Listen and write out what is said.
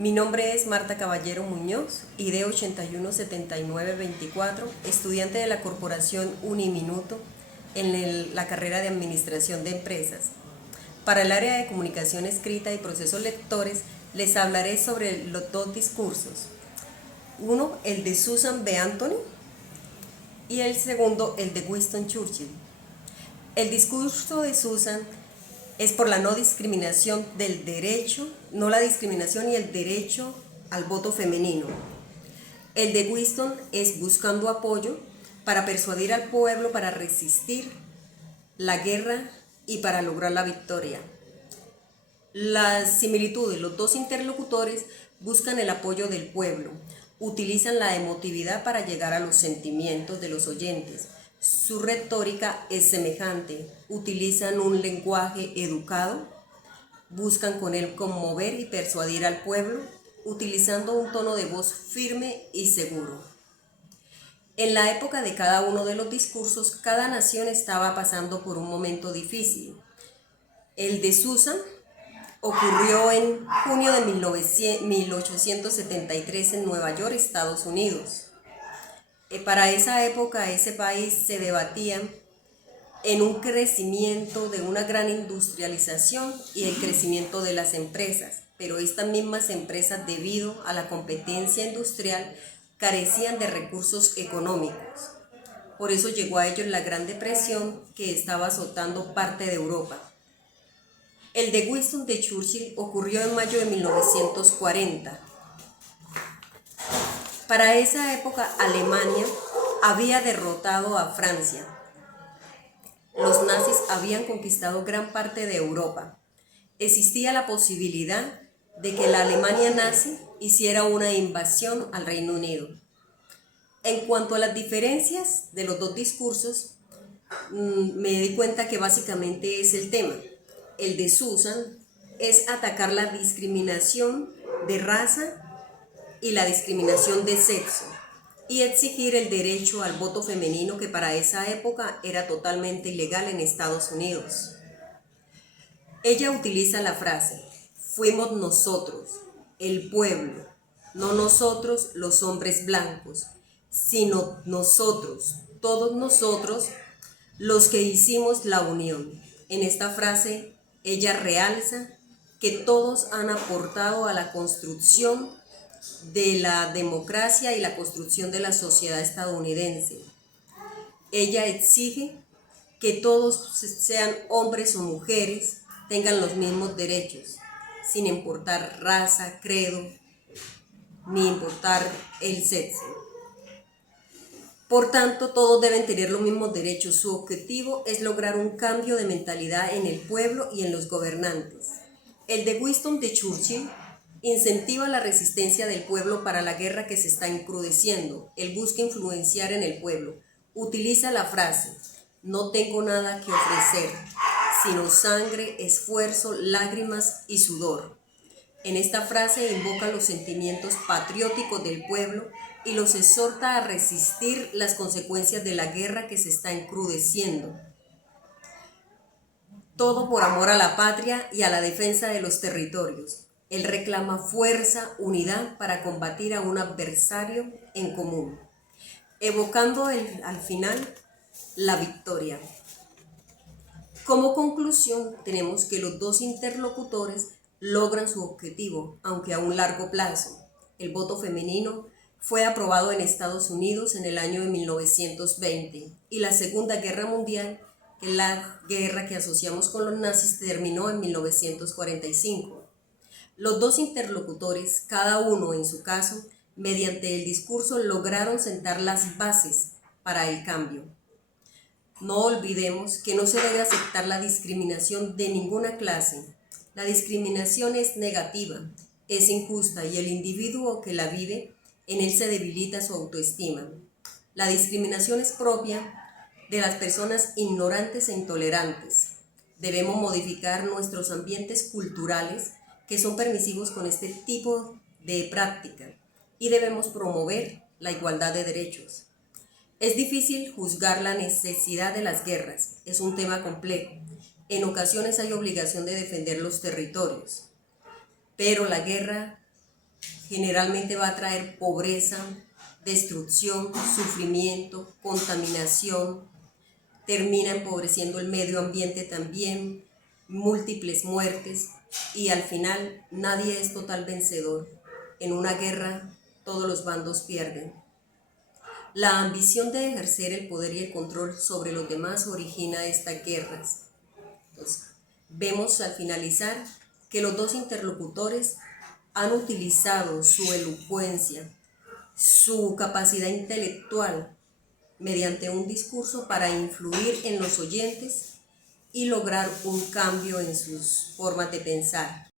Mi nombre es Marta Caballero Muñoz, ID 817924, estudiante de la Corporación Uniminuto en la carrera de Administración de Empresas. Para el área de comunicación escrita y procesos lectores, les hablaré sobre los dos discursos. Uno, el de Susan B. Anthony, y el segundo, el de Winston Churchill. El discurso de Susan es por la no discriminación del derecho, no la discriminación y el derecho al voto femenino. El de Winston es buscando apoyo para persuadir al pueblo para resistir la guerra y para lograr la victoria. Las similitudes, los dos interlocutores buscan el apoyo del pueblo, utilizan la emotividad para llegar a los sentimientos de los oyentes. Su retórica es semejante, utilizan un lenguaje educado, buscan con él conmover y persuadir al pueblo, utilizando un tono de voz firme y seguro. En la época de cada uno de los discursos, cada nación estaba pasando por un momento difícil. El de Susan ocurrió en junio de 1873 en Nueva York, Estados Unidos. Para esa época, ese país se debatía en un crecimiento de una gran industrialización y el crecimiento de las empresas, pero estas mismas empresas, debido a la competencia industrial, carecían de recursos económicos. Por eso llegó a ellos la Gran Depresión que estaba azotando parte de Europa. El de Winston de Churchill ocurrió en mayo de 1940. Para esa época, Alemania había derrotado a Francia. Los nazis habían conquistado gran parte de Europa. Existía la posibilidad de que la Alemania nazi hiciera una invasión al Reino Unido. En cuanto a las diferencias de los dos discursos, me di cuenta que básicamente es el tema. El de Susan es atacar la discriminación de raza y la discriminación de sexo y exigir el derecho al voto femenino, que para esa época era totalmente ilegal en Estados Unidos. Ella utiliza la frase: fuimos nosotros, el pueblo, no nosotros los hombres blancos, sino nosotros, todos nosotros, los que hicimos la unión. En esta frase, ella realza que todos han aportado a la construcción de la democracia y la construcción de la sociedad estadounidense. Ella exige que todos, sean hombres o mujeres, tengan los mismos derechos, sin importar raza, credo, ni importar el sexo. Por tanto, todos deben tener los mismos derechos. Su objetivo es lograr un cambio de mentalidad en el pueblo y en los gobernantes. El de Winston de Churchill incentiva la resistencia del pueblo para la guerra que se está encrudeciendo. Él busca influenciar en el pueblo. Utiliza la frase: no tengo nada que ofrecer, sino sangre, esfuerzo, lágrimas y sudor. En esta frase invoca los sentimientos patrióticos del pueblo y los exhorta a resistir las consecuencias de la guerra que se está encrudeciendo. Todo por amor a la patria y a la defensa de los territorios. Él reclama fuerza, unidad para combatir a un adversario en común, evocando al final la victoria. Como conclusión, tenemos que los dos interlocutores logran su objetivo, aunque a un largo plazo. El voto femenino fue aprobado en Estados Unidos en el año de 1920 y la Segunda Guerra Mundial, que es la guerra que asociamos con los nazis, terminó en 1945. Los dos interlocutores, cada uno en su caso, mediante el discurso lograron sentar las bases para el cambio. No olvidemos que no se debe aceptar la discriminación de ninguna clase. La discriminación es negativa, es injusta y el individuo que la vive, en él se debilita su autoestima. La discriminación es propia de las personas ignorantes e intolerantes. Debemos modificar nuestros ambientes culturales que son permisivos con este tipo de práctica y debemos promover la igualdad de derechos. Es difícil juzgar la necesidad de las guerras, es un tema complejo. En ocasiones hay obligación de defender los territorios, pero la guerra generalmente va a traer pobreza, destrucción, sufrimiento, contaminación, termina empobreciendo el medio ambiente también, múltiples muertes y al final nadie es total vencedor. En una guerra todos los bandos pierden. La ambición de ejercer el poder y el control sobre los demás origina estas guerras. Entonces, vemos al finalizar que los dos interlocutores han utilizado su elocuencia, su capacidad intelectual mediante un discurso para influir en los oyentes y lograr un cambio en sus formas de pensar.